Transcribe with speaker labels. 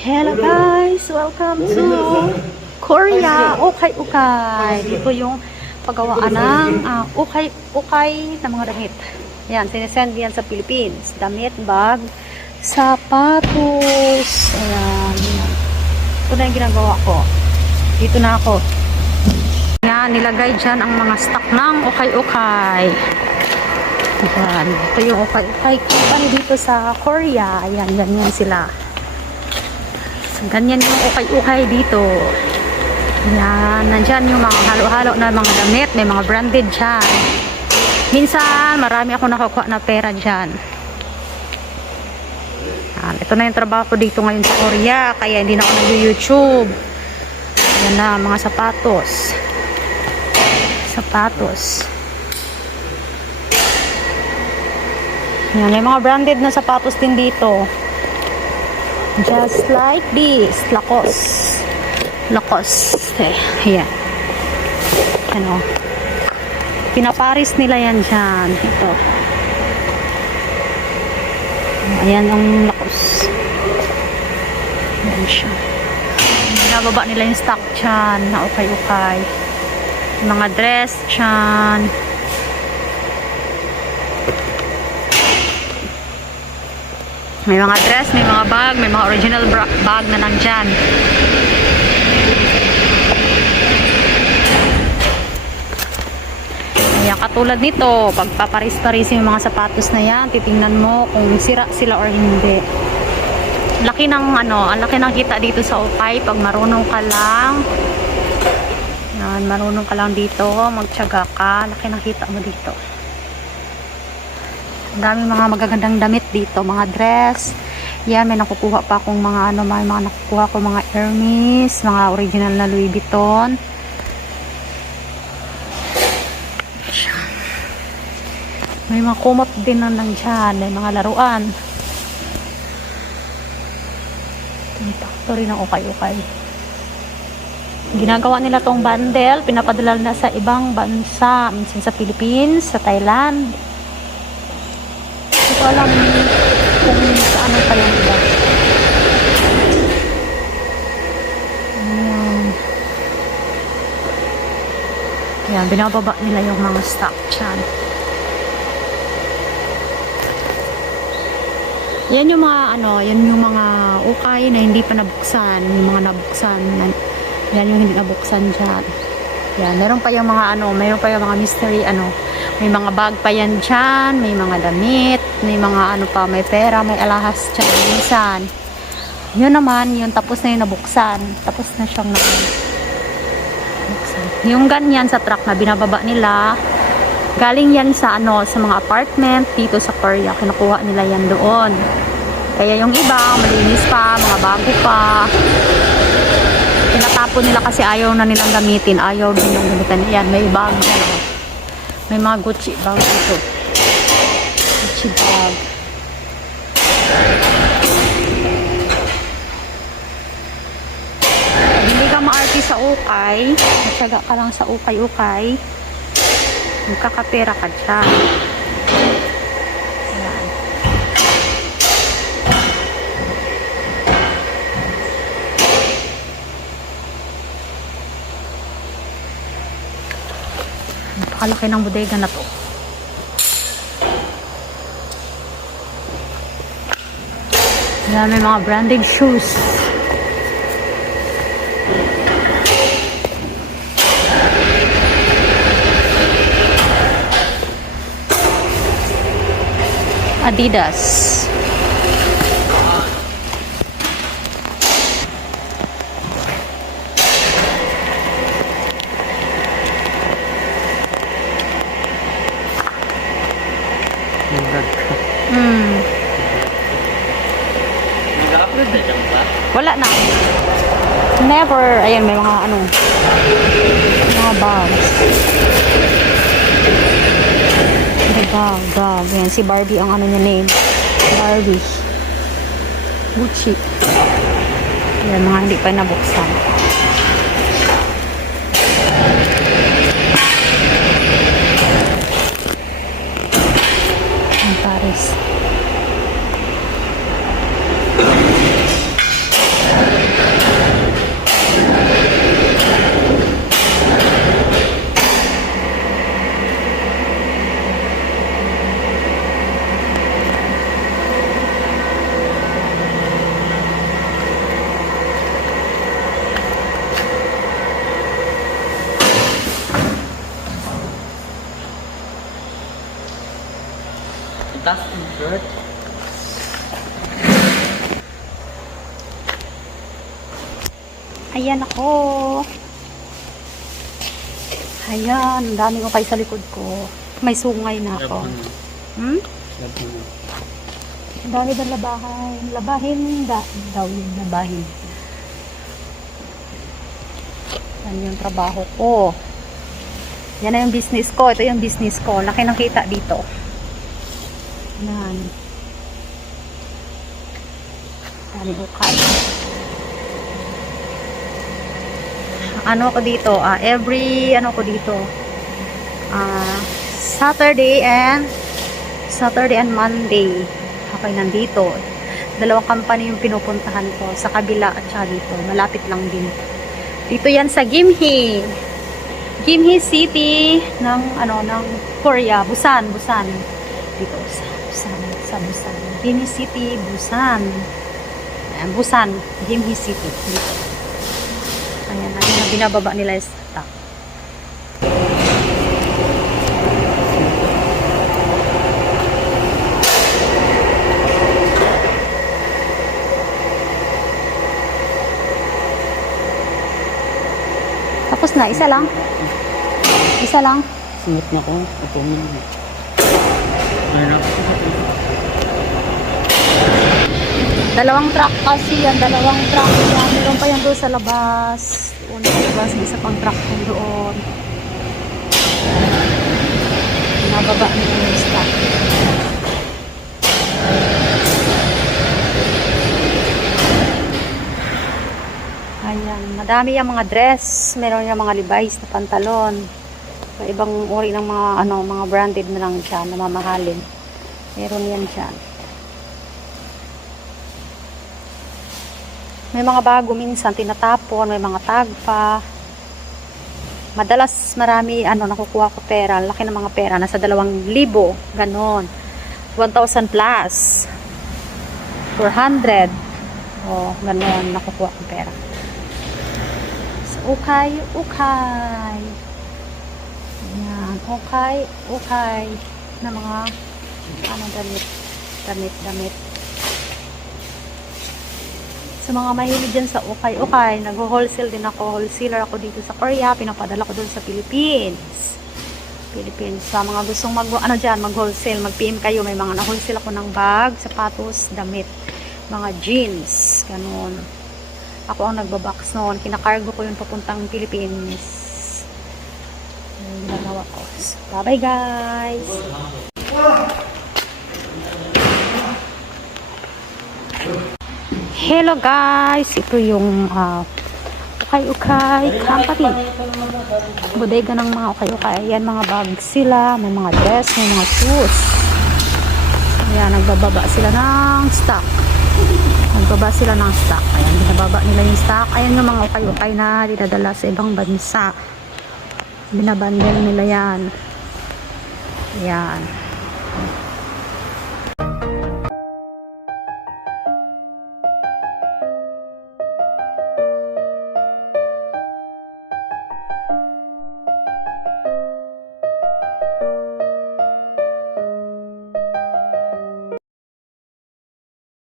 Speaker 1: Hello guys! Welcome to Korea! Ukay Ukay! Dito yung paggawaan ng ah, ukay ukay na mga damit. Yan, sinesend yan sa Philippines. Damit, bag, sapatos. Ayan. yan. Ito na yung ginagawa ko. Dito na ako. Yan, nilagay dyan ang mga stock ng ukay-ukay. Yan. Ito yung ukay-ukay company dito sa Korea. Ayan, ganyan sila. Ganyan yung ukay-ukay dito. Yan, nandyan yung mga halo-halo na mga damit. May mga branded dyan. Minsan, marami ako nakukuha na pera dyan. Yan, ito na yung trabaho ko dito ngayon sa Korea. Kaya hindi na ako nag-YouTube. Yan na, mga sapatos. Sapatos. Yan, may mga branded na sapatos din dito. Just like this. Lakos. Lakos. Eh, ayan. Ano. Pinaparis nila yan dyan. Ito. Ayan ang lakos. Ayan siya. Binababa nila yung stock dyan na ukay-ukay. Mga dress dyan. May mga dress, may mga bag, may mga original bag na nandyan. Ayan, katulad nito, pag paparis-paris yung mga sapatos na yan, titingnan mo kung sira sila or hindi. Laki ng ano, ang laki ng kita dito sa Ukay pag marunong ka lang. Yan, marunong ka lang dito, magtiyaga ka, laki ng kita mo dito. Ang mga magagandang damit dito, mga dress. Yan, may nakukuha pa akong mga ano, may mga nakukuha ko mga Hermes, mga original na Louis Vuitton. May mga kumot din na nandyan, may mga laruan. Yung factory ng ukay-ukay. Ginagawa nila tong bundle, pinapadala na sa ibang bansa, minsan sa Philippines, sa Thailand. Alam kung saan pa yung iba. Ayan. Ayan, binababa nila yung mga stock dyan. Yan yung mga ano, yan yung mga ukay na hindi pa nabuksan, yung mga nabuksan. na- Yan yung hindi nabuksan dyan. Yan, meron pa yung mga ano, meron pa yung mga mystery ano, may mga bag pa yan dyan, may mga damit, may mga ano pa, may pera, may alahas dyan minsan. Yun naman, yung tapos na yung nabuksan. Tapos na siyang nabuksan. Yung ganyan sa truck na binababa nila, galing yan sa ano, sa mga apartment dito sa Korea. Kinukuha nila yan doon. Kaya yung iba, malinis pa, mga bago pa. Tinatapon nila kasi ayaw na nilang gamitin. Ayaw yung gamitin. Yan, may bag. Yan, oh. May mga Gucci bag dito. Gucci bag. Hindi ka maarte sa ukay, matyaga ka lang sa ukay-ukay, magkakapera ka dyan. Ayan. Napakalaki ng bodega na to. May mga branded shoes. Adidas. Wala na. Never. Ayan, may mga ano. Mga bags. The bag, bag. Ayan, si Barbie ang ano niya name. Barbie. Gucci. Ayan, mga hindi pa nabuksan. Paris.
Speaker 2: Shirt.
Speaker 1: Ayan ako. Ayan, ang dami ko kayo sa likod ko. May sungay na ako. Hmm? Ang dami daw labahin. Labahin da, daw yung labahin. Yan yung trabaho ko. Yan na yung business ko. Ito yung business ko. Laki ng kita dito. Yan. Dami ukay. Ano ako dito? Ah, every ano ko dito? Ah, Saturday and Saturday and Monday. Okay, nandito. Dalawang company yung pinupuntahan ko. Sa kabila at saka dito. Malapit lang din. Dito yan sa Gimhi. Gimhi City ng ano ng Korea, Busan, Busan. Dito sa Busan, sa Busan. Gimhi City, Busan. Ayan, Busan, Gimhi City. Dito. Ayan, ayun na binababa nila yung stock. Tapos na, isa lang. Isa lang.
Speaker 2: Singit niya ko. Ito mo. Ayun
Speaker 1: Dalawang truck kasi yan, dalawang truck yan. Meron pa yan doon sa labas. Sa labas, may isa pang truck yan doon. Nababa nila yung stock. Ayan, madami yung mga dress. Meron yung mga Levi's na pantalon. So, ibang uri ng mga, ano, mga branded na lang dyan, na mamahalin. Meron yan dyan. May mga bago minsan tinatapon, may mga tag pa. Madalas marami ano nakukuha ko pera, laki ng mga pera nasa dalawang libo, ganon. 1,000 plus. 400. Oh, ganon nakukuha ko pera. So, ukay, ukay. Yan, ukay, ukay na mga ano damit, damit, damit. Sa mga mahilig dyan sa ukay-ukay, nag-wholesale din ako. Wholesaler ako dito sa Korea. Pinapadala ko doon sa Philippines. Philippines. Sa mga gustong mag, ano dyan, mag-wholesale, mag-PM kayo. May mga na-wholesale ako ng bag, sapatos, damit, mga jeans, ganun. Ako ang nagbabox noon. Kinakargo ko yun papuntang Philippines. Yung ginagawa ko. Bye-bye guys! Hello guys! Ito yung uh, ukay-ukay company. Bodega ng mga ukay-ukay. Ayan mga bags sila. May mga dress, may mga shoes. Ayan, nagbababa sila ng stock. Nagbaba sila ng stock. Ayan, binababa nila yung stock. Ayan yung mga ukay-ukay na dinadala sa ibang bansa. Binabandel nila yan. Ayan.